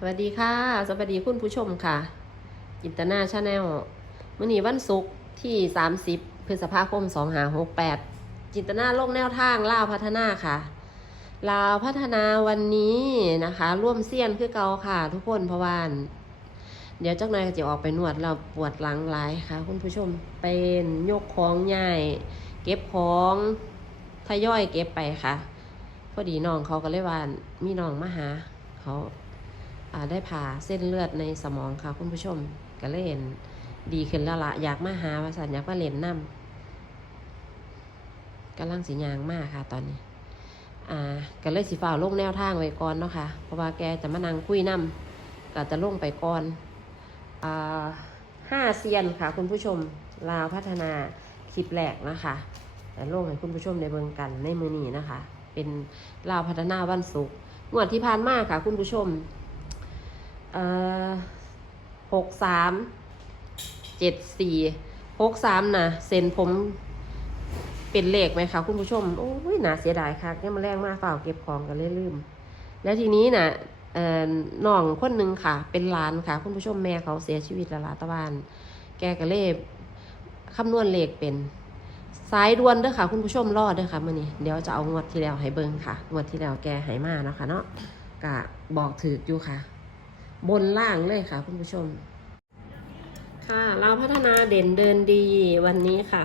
สวัสดีค่ะ สวัสดีคุณผู้ชมค่ะ จินตนาชาแนลมื่อนี้วันศุกร์ที่ 30 พฤษภาคม 2568 จินตนาลงแนวทางลาวพัฒนาค่ะลาวพัฒนาวันนี้นะคะ ร่วมเซียนคือเกาค่ะ ทุกคนเพราะว่าเดี๋ยวจักหน่อยก็จะออกไปนวดเราปวดหลังหลายค่ะ คุณผู้ชมเป็นยกของใหญ่เก็บของทยอยเก็บไปค่ะ พอดีน้องเขาก็เลยว่ามีน้องมาหาเขา ได้ผ่าเส้นเลือดในสมองค่ะคุณผู้ชมก็เลยเห็นดีขึ้นแล้วละอยากมาหาว่าสันอยากมาเล่นน้ำกำลังสียางมากค่ะตอนนี้ อ่าก็เลยสีฝ่าลงแนวทางไว้ก่อนเนาะค่ะ เพราะว่าแกจะมานั่งคุยน้ำก็จะลงไปก่อน อ่าห้าเซียนค่ะ คุณผู้ชมลาวพัฒนาคลิปแรกนะคะแต่ลงให้คุณผู้ชมในเบิงกันในมือนี้นะคะ เป็นลาวพัฒนาวันศุกร์งวดที่ผ่านมาค่ะ คุณผู้ชม เออหกสามเจ็ดสี่หกสามนะเซ็นผมเป็นเลขไหมคะคุณผู้ชม โอ้ยน่าเสียดายค่ะเนี่ยมาแรงมากเปล่าเก็บของกันเลยลืม แล้วทีนี้นะเอ่อน้องคนหนึ่งค่ะ เป็นหลานค่ะ คุณผู้ชมแม่เขาเสียชีวิตแล้วล่ะตะวัน แกก็เลยคำนวณเลขเป็น สายด่วนเด้อค่ะ คุณผู้ชมรอดเด้อค่ะมื่อนี้เดี๋ยวจะเอางวดที่แล้วให้เบิ่งค่ะงวดที่แล้วแกให้มาเนาะค่ะเนาะกะบอกถืออยู่ค่ะ บนล่างเลยค่ะคุณผู้ชม ค่ะ เราพัฒนาเด่นเดินดีวันนี้ค่ะ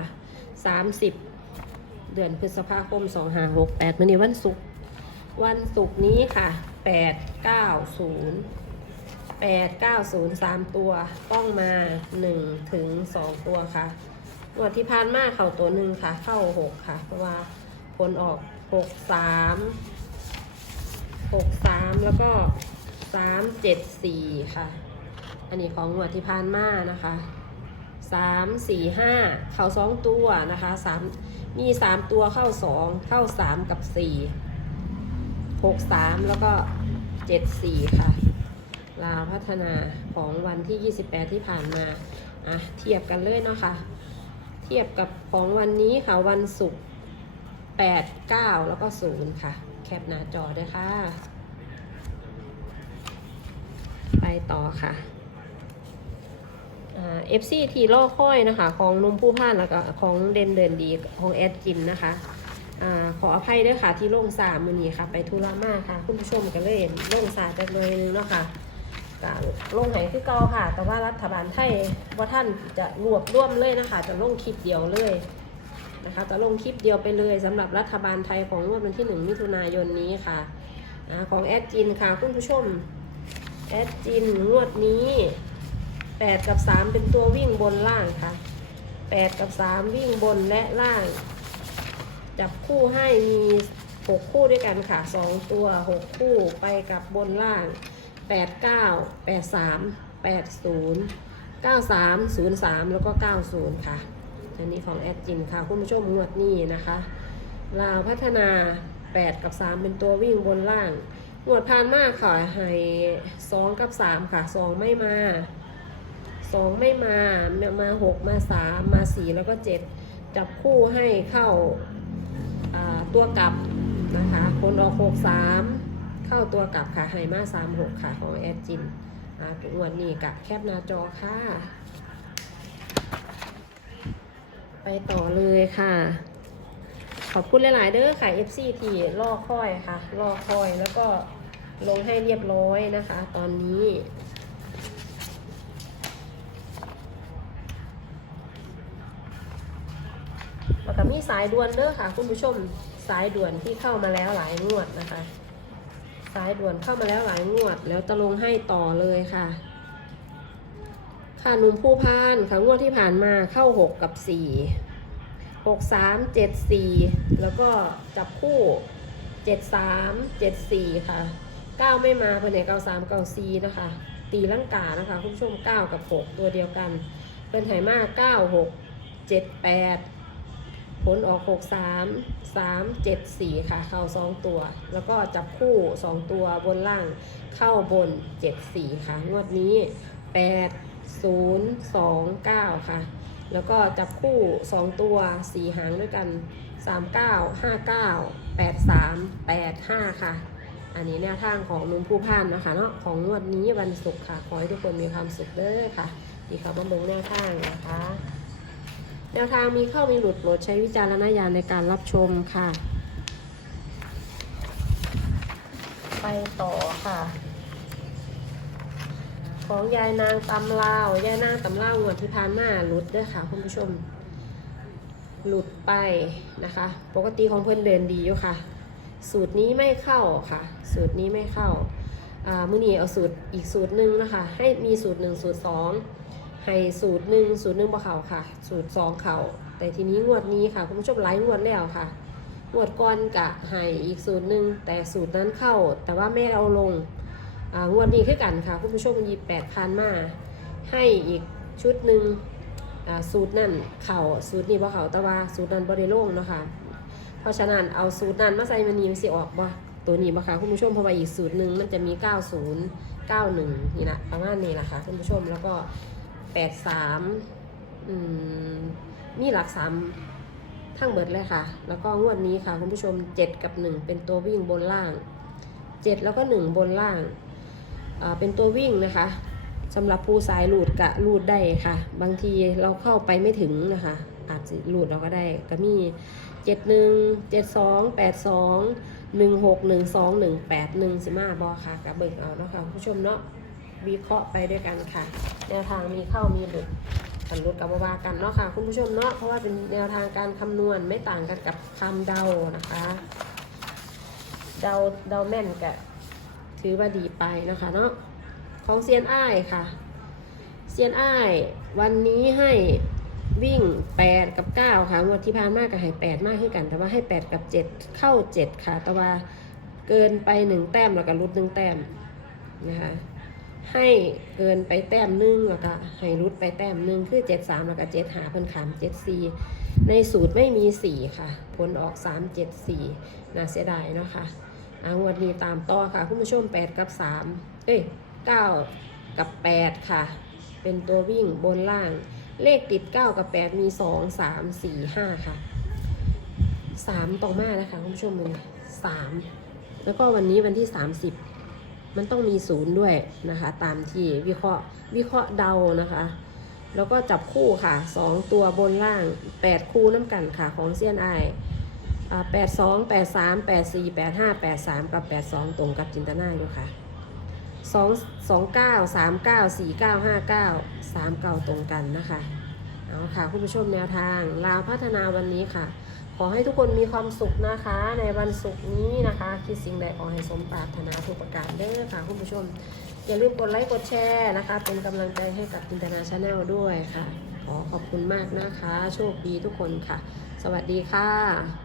30 เดือนพฤษภาคม 2 5 6 8มื่อนี้วันศุกร์วันศุกร์นี้ค่ะ 8 9 0 8 9 0 3 ตัวต้องมา 1 ถึง 2 ตัวค่ะงวดที่ผ่านมาเข้าตัวหนึ่งค่ะ เข้าหกค่ะ เพราะว่าผลออกหกสามหกสามแล้วก็ สามเจ็ดสี่ค่ะ อันนี้ของงวดที่ผ่านมานะคะสามสี่ห้าเข้าสองตัวนะคะสามมีสามตัวเข้าสองเข้าสามกับสี่หกสามแล้วก็เจ็ดสี่ค่ะ ลาวพัฒนาของวันที่28ที่ผ่านมาอะเทียบกันเลยเนาะค่ะ เทียบกับของวันนี้ค่ะวันศุกร์8 9แล้วก็0ค่ะ แคปหน้าจอด้วยค่ะ ต่อค่ะเอฟซีทีโลค่อยนะคะ ของนุ่มผู้พ่านแล้วก็ของเดนเดินดีของแอดจินนะคะอขออภัยด้วยค่ะที่ล่งสามมือนี้ค่ะ ไปทุรามาค่ะ คุณผู้ชมก็เลยล่งสาจากเลยนึงเนาะค่ะลงไหนคือเก่าค่ะ แต่ว่ารัฐบาลไทยว่าท่านจะรวบร่วมเลยนะคะ จะลงคลิปเดียวเลยนะคะ จะลงคลิปเดียวไปเลยสำหรับรัฐบาลไทยของงวดวันที่หนึ่งมิถุนายนนี้ค่ะอ่าของแอดจินค่ะคุณผู้ชม แอดจินงวดนี้แปดกับสามเป็นตัววิ่งบนล่างค่ะแปดกับสามวิ่งบนและล่าง จับคู่ให้มีหกคู่ด้วยกันค่ะสองตัวหกคู่ไปกับบนล่างแปดเก้าแปดสามแปดศูนย์เก้าสามศูนย์สามแล้วก็เก้าศูนย์ค่ะ อันนี้ของแอดจินค่ะ คุณผู้ชมงวดนี้นะคะ ลาวพัฒนา 8 กับ 3 เป็นตัววิ่งบนล่าง งวดผ่านมากค่ะให้2กับ3ค่ะ2ไม่มา2ไม่มามา6มา3มมา4แล้วก็7จับคู่ให้เข้าาตัวกลับนะคะคนออก6 3เข้าตัวกลับค่ะไฮมาสามหกค่ะของแอดจินอ่าถึงวันนี้กับแคปหน้าจอค่ะ ไปต่อเลยค่ะ ขอบคุณหลาย ๆ เด้อค่ะ FC ที่อค่อยค่ะรอค่อยแล้วก็ลงให้เรียบร้อยนะคะ ตอนนี้แล้วก็มีสายด่วนเด้อค่ะ คุณผู้ชมสายด่วนที่เข้ามาแล้วหลายงวดนะคะ สายด่วนเข้ามาแล้วหลายงวด แล้วจะลงให้ต่อเลยค่ะ ค่ะหนุ่มผู้พานค่ะงวดที่ผ่านมาเข้า6กับ 4 6 3 7 4แล้วก็จับคู่7 3 7 4ค่ะ9ไม่มาเป็นไหน9 3 9 4นะคะตีลังกานะคะคุณผู้ชม9กับ6ตัวเดียวกัน เป็นไหมา9 6 7 8ผลออก 6 3 3 7 4 ค่ะ เข้า 2 ตัว แล้วก็จับคู่ 2 ตัวบนล่างเข้าบน 7 4 ค่ะ งวดนี้ 8 0 2 9 ค่ะ แล้วก็จับคู่ 2 ตัว 4 หางด้วยกัน 3 9 5 9 8 3 8 5 ค่ะ อันนี้แนวทางของลุงผู้พานนะคะเนาะของงวดนี้วันศุกร์ค่ะ ขอให้ทุกคนมีความสุขเด้อค่ะที่เขามาบงแนวทางนะคะ แนวทางมีเข้ามีหลุดโปรดใช้วิจารณญาณในการรับชมค่ะ ไปต่อค่ะ ของยายนางตำลาวยายนางตำลาวงวดที่ผ่านมาหลุดด้อค่ะคุณผู้ชม หลุดไปนะคะ ปกติของเพื่อนเดินดีอยู่ค่ะ สูตรนี้ไม่เข้าค่ะ สูตรนี้ไม่เข้าอ่ามื่อนี้เอาสูตรอีกสูตรหนึ่งนะคะ ให้มีสูตรหนึ่งสูตรสองให้สูตรหนึ่งสูตรหนึ่งบ่เข่าค่ะ สูตรสองเข่าแต่ทีนี้งวดนี้ค่ะคุณผู้ชมไลฟ์งวดแล้วค่ะงวดก่อนกะให้อีกสูตรหนึ่งแต่สูตรนั้นเข้า แต่ว่าไม่เอาลง งวดนี้คือกันค่ะคุณผู้ชมยีแปดพันมาให้อีกชุดหนึ่งสูตรนั่นเข่าสูตรนี้บ่เข่าต่ว่าสูตรนั้นบ่ได้ลงเนาะค่ะเพราะฉะนั้นเอาสูตรนั้นมาใส่มันนี้มันสิออกบ่ตัวนี้บ่คะคุณผู้ชมเพราะว่าอีกสูตรหนึ่งมันจะมี 90 91 นี่นะประมาณนี้แหละค่ะคุณผู้ชมแล้วก็ 83อืมมีหลักสามทั้งเบิดเลยค่ะ แล้วก็งวดนี้ค่ะคุณผู้ชม 7 กับ 1 เป็นตัววิ่งบนล่าง 7 แล้วก็ 1 บนล่าง เป็นตัววิ่งนะคะสำหรับผู้สายหลุดกะหลุดได้ค่ะ บางทีเราเข้าไปไม่ถึงนะคะ อาจจะหลุดเราก็ได้ก็มีเจ็ดหนึ่งเจ็ดสองแปดสองหนึ่งหกหนึ่งสองหนึ่งแปดหนึ่งสิมาบอค่ะกับเบิกเอาเนาะค่ะคุณผู้ชมเนาะวิเคราะห์ไปด้วยกันค่ะแนวทางมีเข้ามีหลุดกันลุดกับว่ากันเนาะค่ะ คุณผู้ชมเนาะเพราะว่าเป็นแนวทางการคำนวณไม่ต่างกันกับคำเดานะคะ เดาเดาแม่นกะ ถือว่าดีไปนะคะเนาะของเซียนอ้ายค่ะเซียนอ้ายวันนี้ให้วิ่ง 8 กับ 9 ค่ะงวดที่ผ่านมากกับให้8มากขึ้นกัน แต่ว่าให้ 8 กับ 7 เข้า 7 ค่ะ แต่ว่าเกินไป 1 แต้มแล้วก็รุด1แต้มนะคะให้เกินไปแต้มหนึงแล้วก็ให้รุดไปแต้มหนึงคือ7 3แล้วก็7หาเพิ่นขาม7 4ในสูตรไม่มี4ค่ะ ผลออก3 7 4น่าเสียดายเนาะค่ะ อางวดนี้ตามต่อค่ะ คุณผู้ชม 8 กับ 3 เอ้ย 9 กับ 8 ค่ะ เป็นตัววิ่งบนล่าง เลขติด 9 กับ 8 มี 2 3 4 5 ค่ะ 3ตรงมานะคะ คุณผู้ชมเลย3แล้วก็วันนี้วันที่ 30 มันต้องมีศูนย์ด้วยนะคะ ตามที่วิเคราะห์ วิเคราะห์เดานะคะ แล้วก็จับคู่ค่ะ 2 ตัวบนล่าง 8 คู่น้ำกันค่ะของเซียนไอ แปดสองแปดสามแปดสี่แปดห้าแปดสามกับแปดสองตรงกับจินตนาอยู่ค่ะสองสองเก้าสามเก้าสี่เก้าห้าเก้าสามเก้าตรงกันนะคะเอาค่ะคุณผู้ชมแนวทางลาวพัฒนาวันนี้ค่ะ ขอให้ทุกคนมีความสุขนะคะ ในวันศุกร์นี้นะคะคิดสิ่งใดขอให้สมปรารถนาทุกประการเด้อค่ะคุณผู้ชม อย่าลืมกดไลค์กดแชร์นะคะ เป็นกำลังใจให้กับจินตนาชาแนลด้วยค่ะ ขอขอบคุณมากนะคะ โชคดีทุกคนค่ะ สวัสดีค่ะ